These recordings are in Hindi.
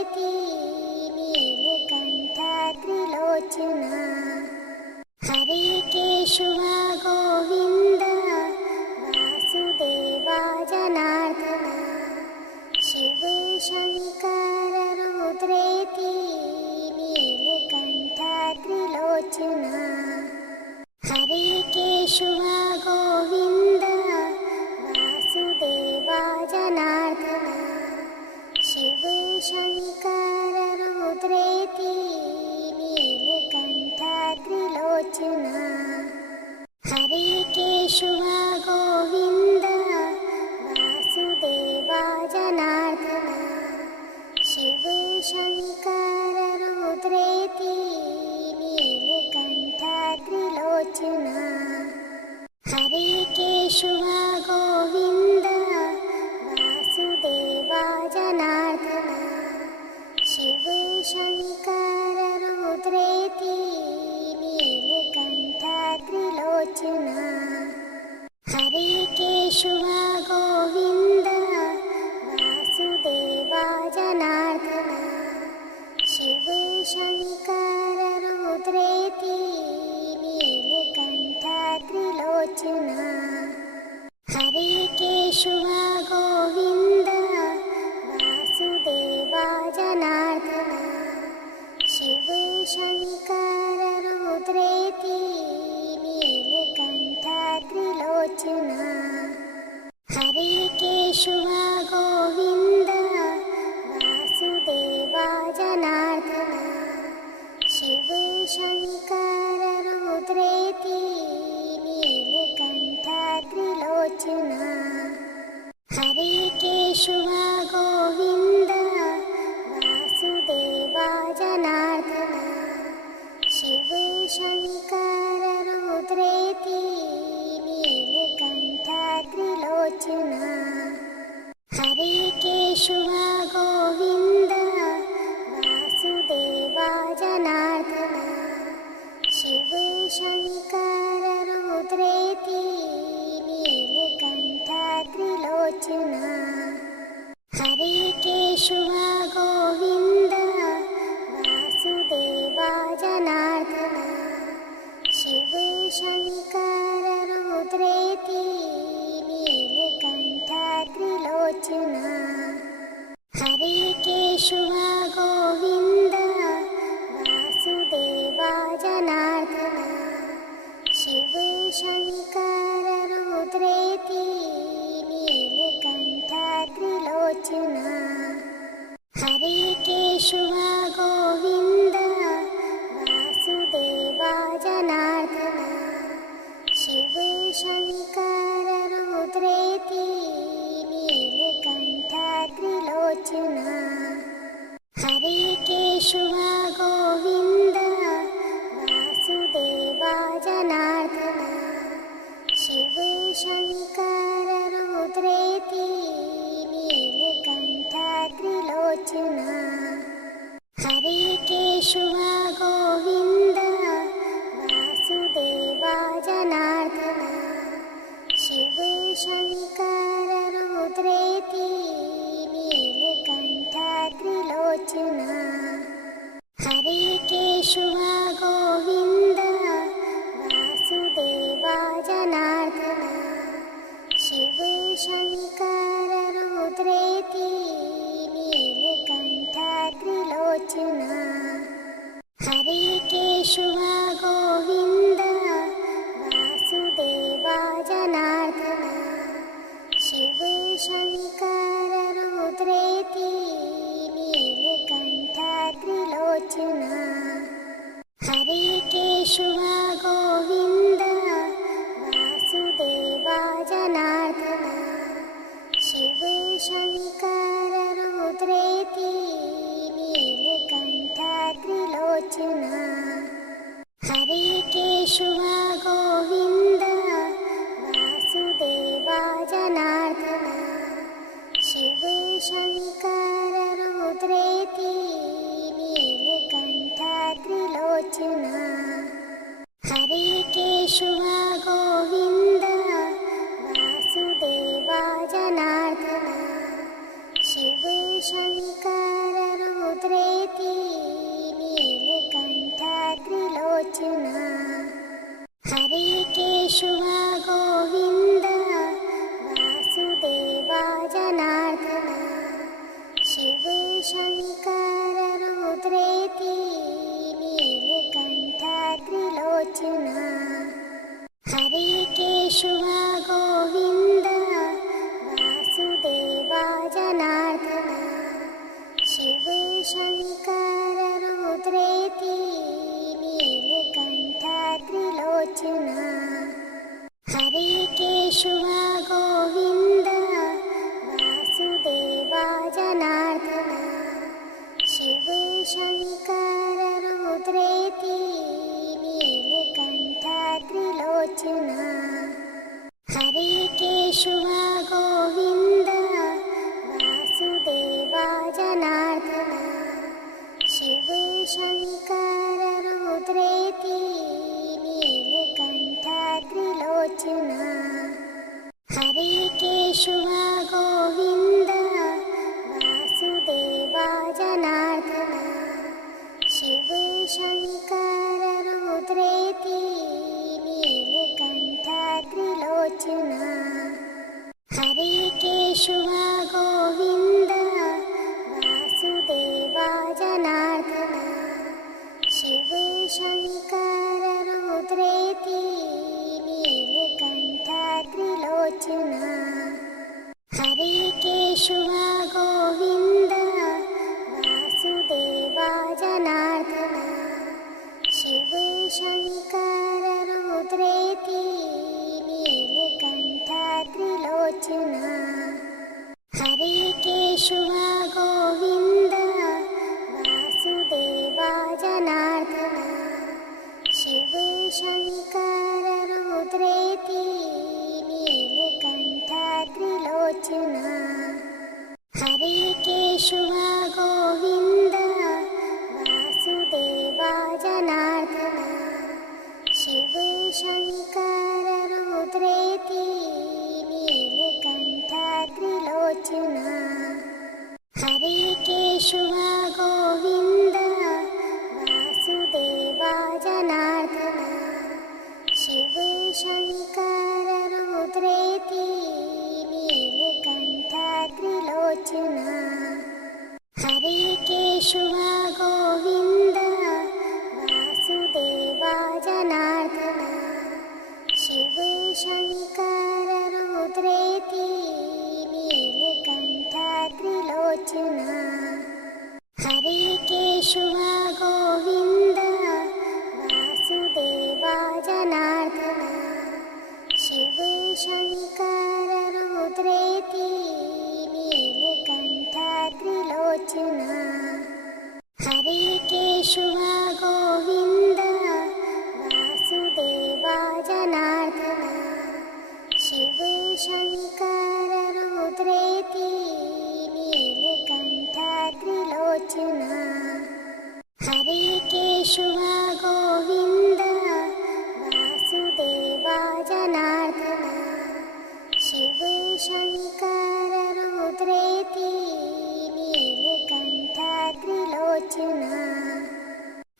रुद्रेति नीलकण्ठ त्रिलोचना हरे केशव गोविन्द वासुदेवा जनार्दन शिव शङ्कर रुद्रेति नीलकण्ठ त्रिलोचना हरे केशव गोविन्द वासुदेवा जनार्दन शिव शङ्कर रुद्रेति नीलकण्ठ त्रिलोचना हरे केशव गोविन्द वासुदेवा जनार्दन शिव शङ्कर रुद्रेति नीलकण्ठ त्रिलोचना हरे केशव गोविन्द वासुदेवा जनार्दन शिव शङ्कर रुद्रेति नीलकण्ठ त्रिलोचना हरे केशव गोविन्द वासुदेवा जनार्दन शिव शङ्कर रुद्रेति नीलकण्ठ त्रिलोचना हरे केशव गोविन्द वासुदेवा जनार्दन शिव शङ्कर रुद्रेति नीलकण्ठ त्रिलोचना हरे केशव गोविन्द वासुदेवा जनार्दन शिव शङ्कर रुद्रेति नीलकण्ठ त्रिलोचना हरे केशव गोविन्द वासुदेवा जनार्दन शिव शङ्कर रुद्रेति नीलकण्ठ त्रिलोचना हरे केशव गोविन्द वासुदेवा जनार्दन शिव शङ्कर रुद्रेति नीलकण्ठ त्रिलोचना हरे केशव गोविन्द वासुदेवा जनार्दन शिव शङ्कर रुद्रेति नीलकण्ठ त्रिलोचना हरे केशव गोविन्द वासुदेवा जनार्दन शिव शङ्कर रुद्रेति नीलकण्ठ त्रिलोचना हरे केशव गोविन्द वासुदेवा जनार्दन शिव शङ्कर रुद्रेति नीलकण्ठ त्रिलोचना हरे केशव गोविन्द वासुदेवा जनार्दन शिव शङ्कर रुद्रेति नीलकण्ठ त्रिलोचना हरे केशव गोविन्द वासुदेवा जनार्दन शिव शङ्कर रुद्रेति नीलकण्ठ त्रिलोचना हरे केशव गोविन्द वासुदेवा जनार्दन शिव शङ्कर रुद्रेति नीलकण्ठ त्रिलोचना हरे केशव गोविन्द वासुदेवा जनार्दन शिव शङ्कर रुद्रेति नीलकण्ठ त्रिलोचना हरे रुद्रेति नीलकण्ठाद्रिलोचना हरिकेशव गोविन्द वासुदेवा जनार्दन शिव शङ्कर रुद्रेति नीलकण्ठाद्रिलोचना हरिकेशव गोविन्द वासुदेवा जनार्दन शिव शङ्कर रुद्रेति नीलकण्ठाद्रिलोचना हरिकेशव गोविन्द वासुदेवा जनार्दन शिव शङ्कर रुद्रेति नीलकण्ठाद्रिलोचना हरिकेशव गोविन्द वासुदेवा जनार्दन शिव शङ्कर रुद्रेति नीलकण्ठाद्रिलोचना हरिकेशव गोविन्द वासुदेवा जनार्दन शिव शङ्कर रुद्रेति नीलकण्ठाद्रिलोचना हरिकेशव गोविन्द वासुदेवा जनार्दन शिव शङ्कर रुद्रेति नीलकण्ठाद्रिलोचना हरिकेशव गोविन्द वासुदेवा जनार्दन शिव शङ्कर रुद्रेति नीलकण्ठाद्रिलोचना हरिकेशव गोविन्द वासुदेवा जनार्दन शिव शङ्कर रुद्रेति नीलकण्ठाद्रिलोचना हरिकेशव गोविन्द वासुदेवा जनार्दन शिव शङ्कर रुद्रेति नीलकण्ठाद्रिलोचना हरिकेशव गोविन्द वासुदेवा जनार्दन शिव शङ्कर रुद्रेति नीलकण्ठाद्रिलोचना हरिकेशव गोविन्द वासुदेवा जनार्दन शिव शङ्कर रुद्रेति नीलकण्ठाद्रिलोचना हरिकेशव गोविन्द वासुदेवा जनार्दन शिव शङ्कर रुद्रेति नीलकण्ठाद्रिलोचना हरिकेशव गोविन्द वासुदेवा जनार्दन शिव शङ्कर रुद्रेति नीलकण्ठाद्रिलोचना हरिकेशव गोविन्द वासुदेवा जनार्दन शिव शङ्कर रुद्रेति नीलकण्ठाद्रिलोचना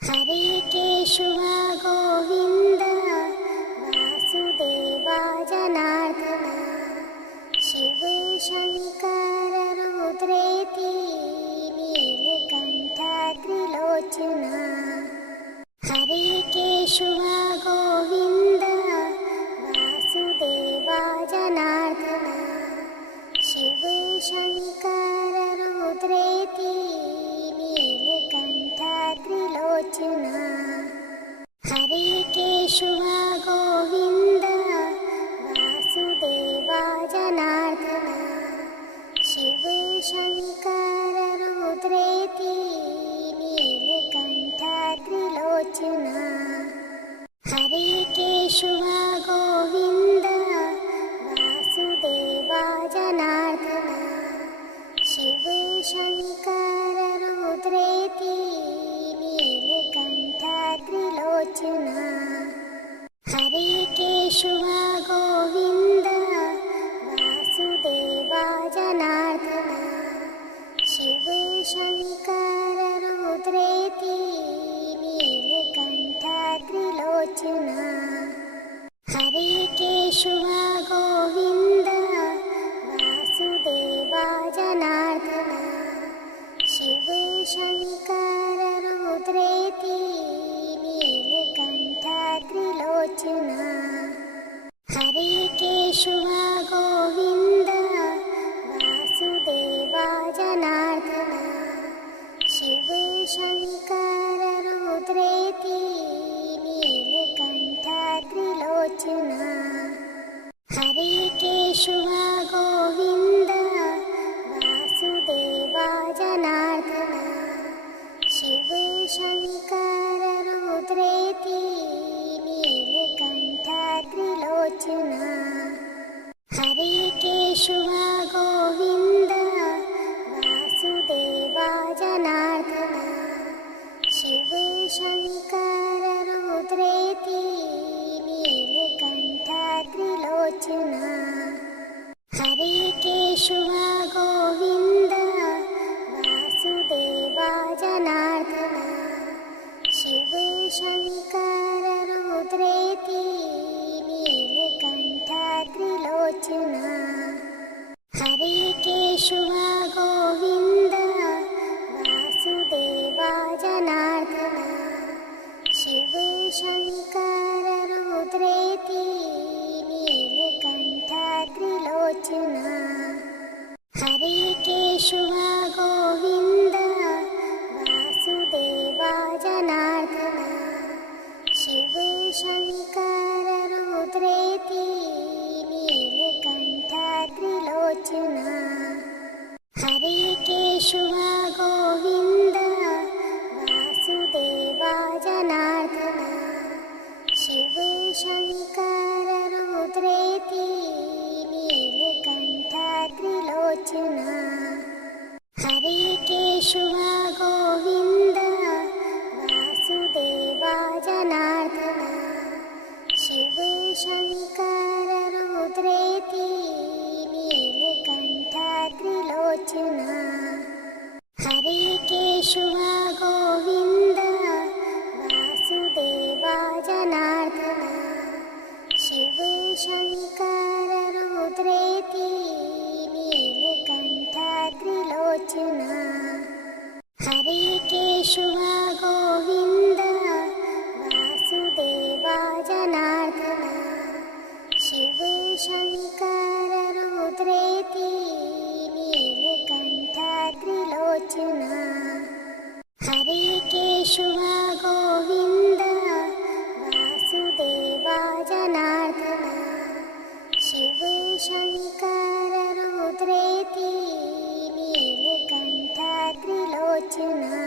हरिकेशव गोविन्द वासुदेवा जनार्दन शिव शङ्कर रुद्रेति नीलकण्ठाद्रिलोचना हरिकेशव गोविन्द वासुदेवा जनार्दन शिव शङ्कर रुद्रेति नीलकण्ठाद्रिलोचना हरिकेशव गोविन्द वासुदेवा जनार्दन शिव शङ्कर रुद्रेति नीलकण्ठाद्रिलोचना हरिकेशव गोविन्द वासुदेवा जनार्दन शिव शङ्कर रुद्रेति नीलकण्ठाद्रिलोचना हरिकेशव गोविन्द वासुदेवा जनार्दन शिव शङ्कर रुद्रेति नीलकण्ठ त्रिलोचना हरिकेशवा गोविन्द वासुदेवा जनार्दन शिव शङ्कर रुद्रेति नीलकण्ठ त्रिलोचना हरिकेशवा गोविन्द वासुदेवा जनार्दन शिव शङ्कर रुद्रेति नीलकण्ठ त्रिलोचना हरिकेशवा गोविन्द वासुदेवा जनार्दन शिव शङ्कर रुद्रेति नीलकण्ठ त्रिलोचना हरिकेशवा गोविन्द वासुदेवा जनार्दन शिव शङ्कर रुद्रेति नीलकण्ठ त्रिलोचना हरिकेशवा गोविन्द वासुदेवा जनार्दन शिव शङ्कर रुद्रेति नीलकण्ठ त्रिलोचना हरिकेशवा गोविन्द वासुदेवा जनार्दन शिव शङ्कर रुद्रेति नीलकण्ठ त्रिलोचना हरिकेशवा गोविन्द वासुदेवा जनार्दन शिव शङ्कर रुद्रेति नीलकण्ठ त्रिलोचना हरिकेशवा गोविन्द वासुदेवा जनार्दन शिव शङ्कर रुद्रेति नीलकण्ठ त्रिलोचना हरिकेशवा गोविन्द वासुदेवा जनार्दन शिव शङ्कर रुद्रेति नीलकण्ठ त्रिलोचना हरिकेशवा गोविन्द वासुदेवा जनार्दन शिव शङ्कर रुद्रेति नीलकण्ठ त्रिलोचना हरिकेशवा गोविन्द वासुदेवा जनार्दन शिव शङ्कर रुद्रेति नीलकण्ठ त्रिलोचना हरिकेशवा गोविन्द वासुदेवा जनार्दन शिव शङ्कर रुद्रेति नीलकण्ठ त्रिलोचना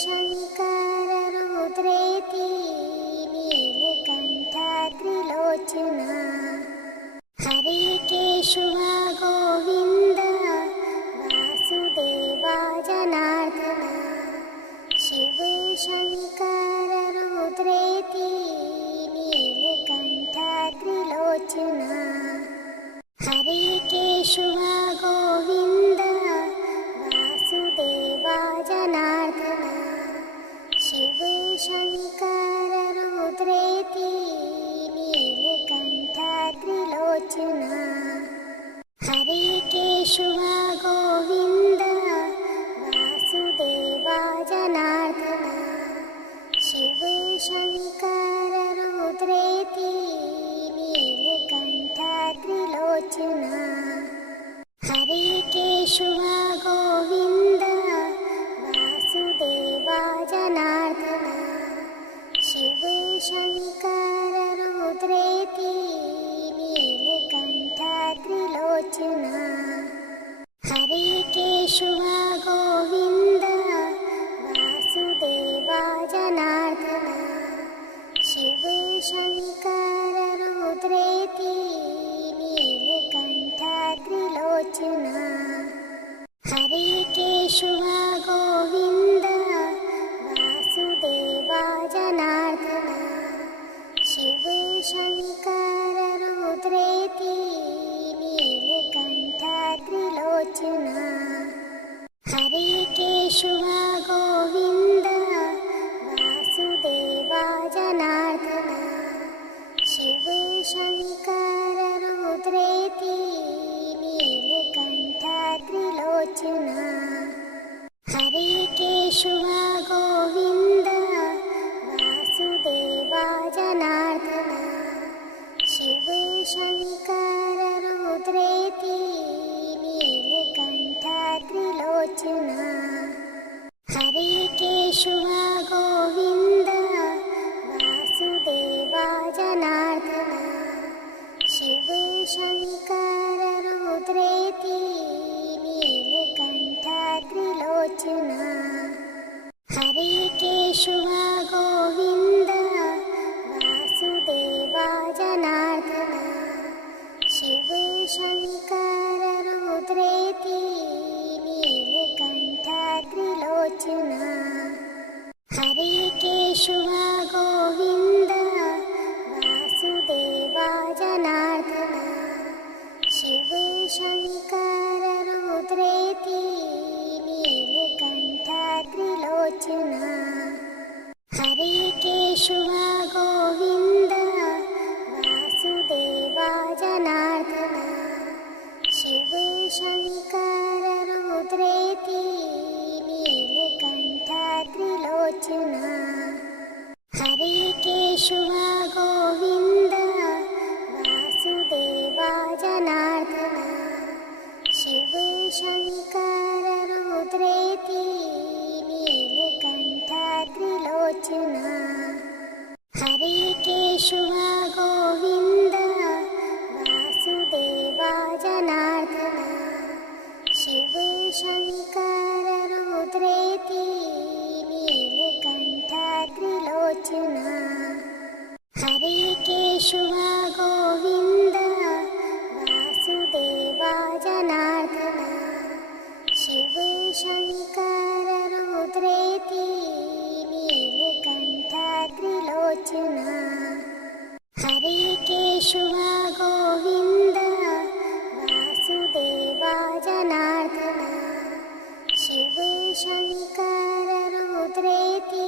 शङ्कर रुद्रेति नीलकण्ठाद्रिलोचना हरिकेशव गोविन्द वासुदेवा जनार्दन शिव शङ्कर रुद्रेति नीलकण्ठाद्रिलोचना हरिकेशव गोविन्द वासुदेवा जनार्दन शिव शङ्कर रुद्रेति नीलकण्ठाद्रिलोचना हरिकेशव गोविन्द वासुदेवा जनार्दन शिव शङ्कर रुद्रेति नीलकण्ठाद्रिलोचना हरिकेशव गोविन्द वासुदेवा जनार्दन शिव शङ्कर रुद्रेति नीलकण्ठाद्रिलोचना हरिकेशव गोविन्द वासुदेवा जनार्दन शिव शङ्कर रुद्रेति नीलकण्ठाद्रिलोचना हरिकेशव गोविन्द वासुदेवा जनार्दन शिव शङ्कर रुद्रेति नीलकण्ठाद्रिलोचना हरिकेशव गोविन्द वासुदेवा जनार्दन शिव शङ्कर रुद्रेति नीलकण्ठाद्रिलोचना हरिकेशव गोविन्द वासुदेवा जनार्दन शिव शङ्कर रुद्रेति नीलकण्ठाद्रिलोचना हरिकेशव गोविन्द वासुदेवा जनार्दन शिव शङ्कर रुद्रेति नीलकण्ठाद्रिलोचना हरिकेशव गोविन्द वासुदेवा जनार्दन शिव शङ्कर रुद्रेति नीलकण्ठाद्रिलोचना हरिकेशव गोविन्द वासुदेवा जनार्दन शिव शङ्कर रुद्रेति नीलकण्ठाद्रिलोचना हरिकेशव गोविन्द वासुदेवा जनार्दन शिव शङ्कर रुद्रेति नीलकण्ठाद्रिलोचना हरिकेशव गोविन्द वासुदेवा जनार्दन शिव शङ्कर रुद्रेति नीलकण्ठाद्रिलोचना हरिकेशव गोविन्द वासुदेवा जनार्दन शिव शङ्कर रुद्रेति नीलकण्ठाद्रिलोचना हरिकेशव गोविन्द वासुदेवा जनार्दन शिव शङ्कर रुद्रेति नीलकण्ठाद्रिलोचना हरिकेशव गोविन्द वासुदेवा जनार्दन शिव शङ्कर रुद्रेति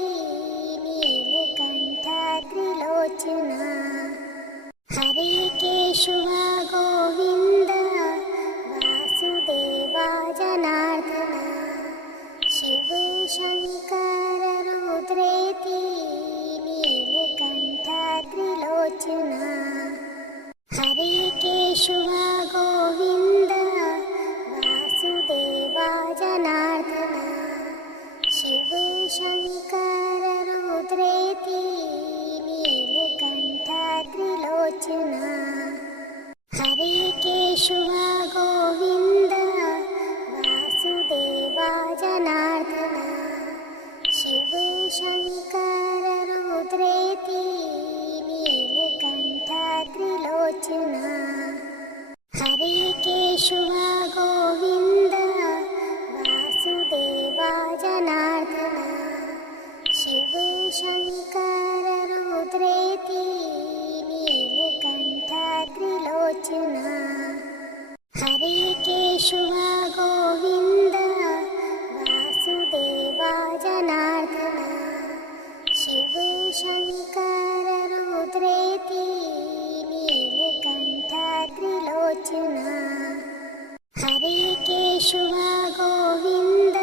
नीलकण्ठाद्रिलोचना हरिकेशव गोविन्द वासुदेवा जनार्दन शिव शङ्कर रुद्रेति नीलकण्ठाद्रिलोचना हरिकेशव गोविन्द वासुदेवा जनार्दन शिव शङ्कर रुद्रेति नीलकण्ठाद्रिलोचना हरिकेशव गोविन्द वासुदेवा जनार्दन शिव शङ्कर रुद्रेति नीलकण्ठाद्रिलोचना हरिकेशव गोविन्द वासुदेवा जनार्दन शिव शङ्कर रुद्रेति नीलकण्ठाद्रिलोचना हरिकेशव गोविन्द वासुदेवा जनार्दन शिव शङ्कर रुद्रेति नीलकण्ठाद्रिलोचना हरिकेशव गोविन्द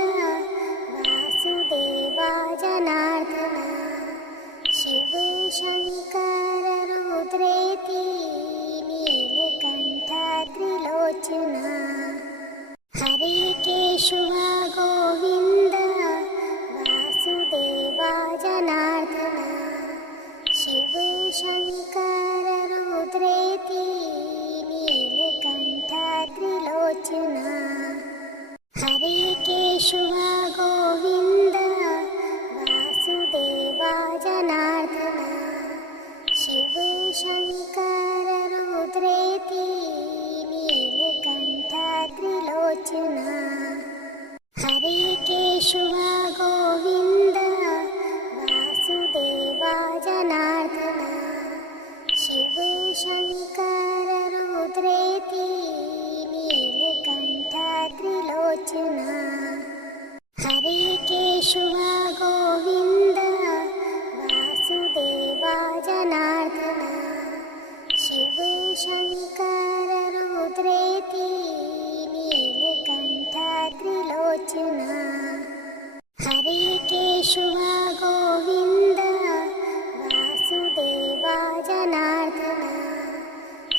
वासुदेवा जनार्दन शिव शङ्कर रुद्रेति नीलकण्ठाद्रिलोचना हरिकेशव गोविन्द वासुदेवा जनार्दन शिव शङ्कर रुद्रेति नीलकण्ठाद्रिलोचना हरिकेशव गोविन्द वासुदेवा जनार्दन शिव शङ्कर रुद्रेति नीलकण्ठाद्रिलोचना हरिकेशव गोविन्द वासुदेवा जनार्दन शिव शङ्कर रुद्रेति नीलकण्ठाद्रिलोचना हरिकेशव गोविन्द वासुदेवा जनार्दन शिव शङ्कर रुद्रेति नीलकण्ठाद्रिलोचना हरिकेशव गोविन्द वासुदेवा जनार्दन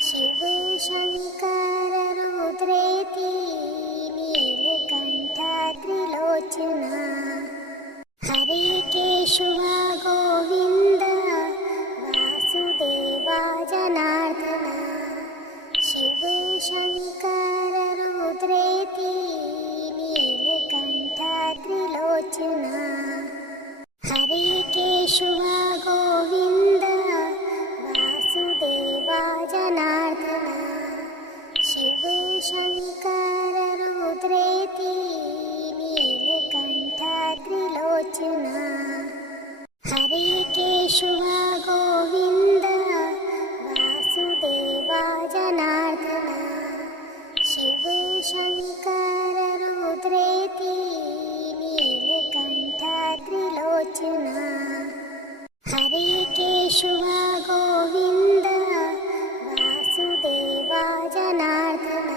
शिव शङ्कर रुद्रेति नीलकण्ठाद्रिलोचना हरिकेशव गोविन्द वासुदेवा जनार्दन शिव शङ्कर रुद्रेति नीलकण्ठाद्रिलोचना हरिकेशव गोविन्द वासुदेवा जनार्दन शिव शङ्कर रुद्रेति नीलकण्ठाद्रिलोचना हरिकेशव गोविन्द वासुदेवा जनार्दन शिव शङ्कर रुद्रेति नीलकण्ठाद्रिलोचना हरिकेशव गोविन्द वासुदेवा जनार्दन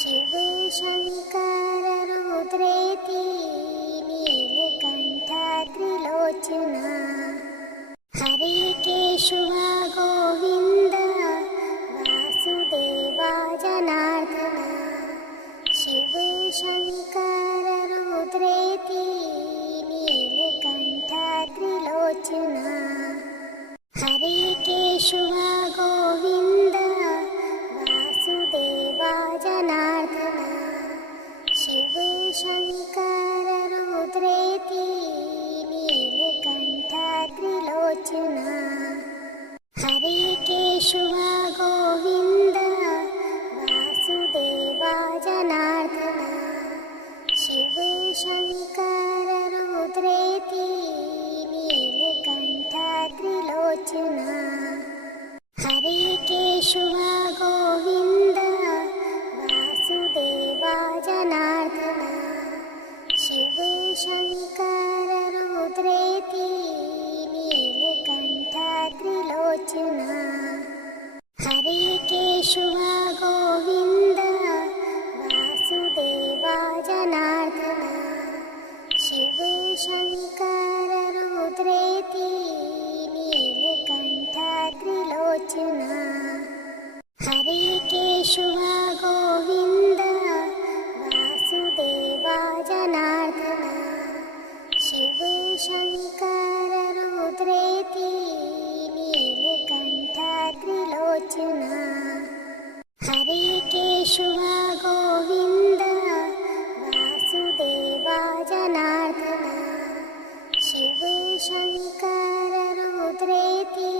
शिव शङ्कर रुद्रेति नीलकण्ठाद्रिलोचना हरिकेशव गोविन्द वासुदेवा जनार्दन शिव शङ्कर रुद्रेति नीलकण्ठाद्रिलोचना हरिकेशव गोविन्द वासुदेवा जनार्दन शिव शङ्कर रुद्रेति नीलकण्ठाद्रिलोचना हरिकेशव गोविन्द वासुदेवा जनार्दन शिव शङ्कर रुद्रेति नीलकण्ठाद्रिलोचना हरिकेशव गोविन्द वासुदेवा जनार्दन शिव शङ्कर रुद्रेति नीलकण्ठाद्रिलोचना हरिकेशव गोविन्द वासुदेवा जनार्दन शिव शङ्कर रुद्रेति नीलकण्ठाद्रिलोचना हरिकेशव गोविन्द वासुदेवा जनार्दन शिव शङ्कर रुद्रेति नीलकण्ठाद्रिलोचना हरिकेशव गोविन्द वासुदेवा जनार्दन शिव शङ्कर रुद्रेति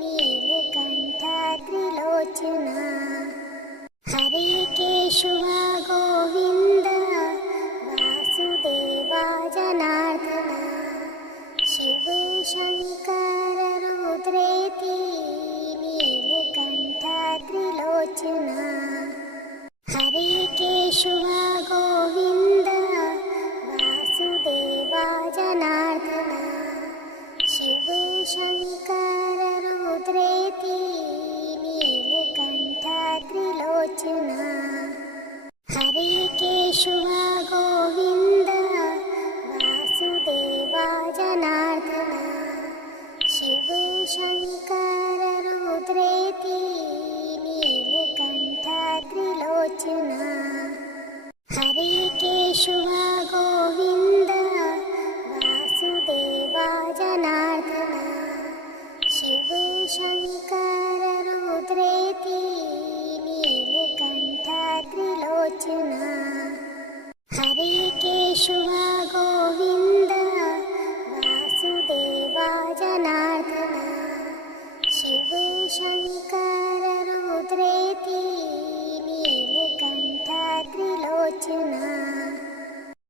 नीलकण्ठ त्रिलोचना हरिकेशव गोविन्द वासुदेवा जनार्दन शिव शङ्कर रुद्रेति नीलकण्ठ त्रिलोचना हरिकेशव गोविन्द वासुदेवा जनार्दन शिव शङ्कर रुद्रेति नीलकण्ठ त्रिलोचना हरिकेशव गोविन्द वासुदेवा जनार्दन शिव शङ्कर रुद्रेति नीलकण्ठ त्रिलोचना हरिकेशव गोविन्द वासुदेवा जनार्दन शिव शङ्कर रुद्रेति